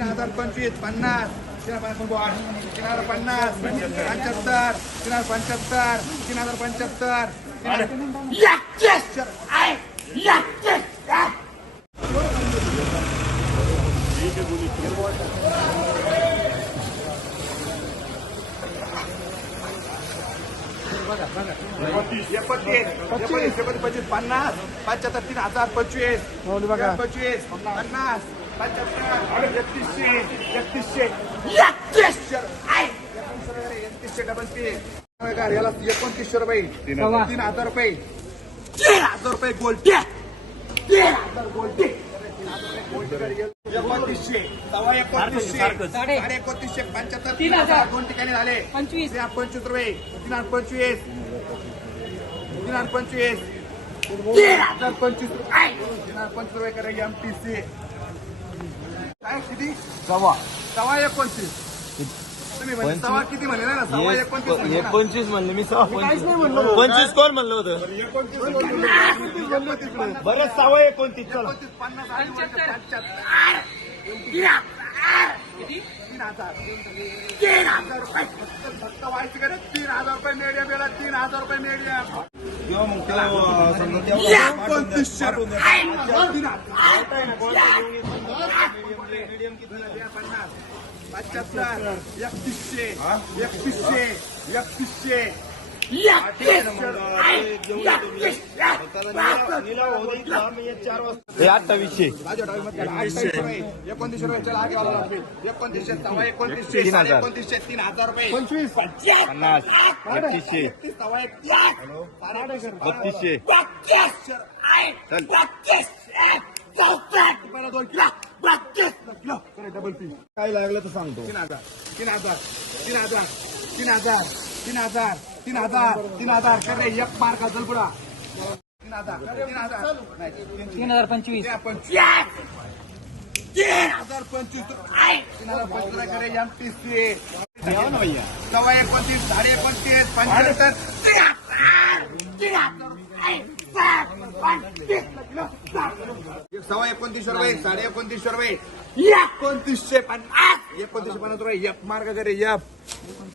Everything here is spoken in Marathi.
तीन हजार पंचवीस पन्नास तीन हजार पन्नास तीन हजार पन्नास पंच्याहत्तर तीन हजार पंच्याहत्तर तीन हजार पंच्याहत्तर तीन हजार- एकोणतीस एकोणतीस एकोणतीस पंचवीस पन्नास पंच्याहत्तर तीन हजार पंचवीस बघा. पंचवीस पन्नास पंच्याहत्तर एकतीसशे एकतीसशे एकतीसशे एकतीसशे एकतीसशे डबल तीन याला एकोणतीसशे रुपये तीन हजार रुपये तीन हजार रुपये गोल्टी तीन हजार गोल्टी एकोणतीसशे सव्वा एकोणतीसशे साडे एकोणतीसशे पंच्याहत्तर तीन हजार. दोन ठिकाणी झाले पंचवीस. पंचवीस रुपये तीन हजार पंचवीस तीन हजार पंचवीस तीन हजार पंचवीस रुपये तीन हजार पंचवीस रुपये करा एम काय किती? सव्वा. सव्वा एकोणतीस. तुम्ही म्हणजे सव्वा किती म्हणले ना? सव्वा एकोणतीस म्हणले ना. एकोणतीस म्हणलं. मी सहा पंचवीस. पंचवीस कोण म्हणलं होतं? एकोणतीस म्हणले. तिकडे. बरं सहा एकोणतीस. चला. एकोणतीस पन्नास आणि वरचे पंच्याहत्तर. तीन हजार. तीन हजार रुपये. फक्त फक्त व्हायचं? तीन हजार रुपये याला तीन हजार रुपये रुपये. तीन हजार. पन्नास पंच्याहत्तर एकतीसशे एकतीसशे एकतीसशे अठ्ठावीसशे एकोणतीसशे रुपये चला आगे वाला एकोणतीसशे सव्वा एकोणतीसशे तीन हजार. एकोणतीसशे तीन हजार रुपये पंचवीस पन्नास एकतीसशे सव्वा एकतीस बत्तीसशे दोन किलो डबल पी काय लागलं तर सांगतो. तीन हजार तीन हजार तीन हजार तीन हजार तीन हजार तीन हजार तीन हजार. कर एक मार्क असेल पुढा. तीन हजार तीन हजार. तीन- हजार. पंचवीस. पंचवीस. तीन हजार पंचवीस. तीन हजार पंचवीस. करे एम टी सी सव्वा एकोणतीस साडे एकोणतीस पंच्याहत्तर तीन हजार तीन हजार सव्वा एकोणतीसशे रुपये साडे एकोणतीसशे रुपये. एकोणतीसशे पन्नास. एकोणतीसशे पन्नास रुपये. एक मार्ग करे एफ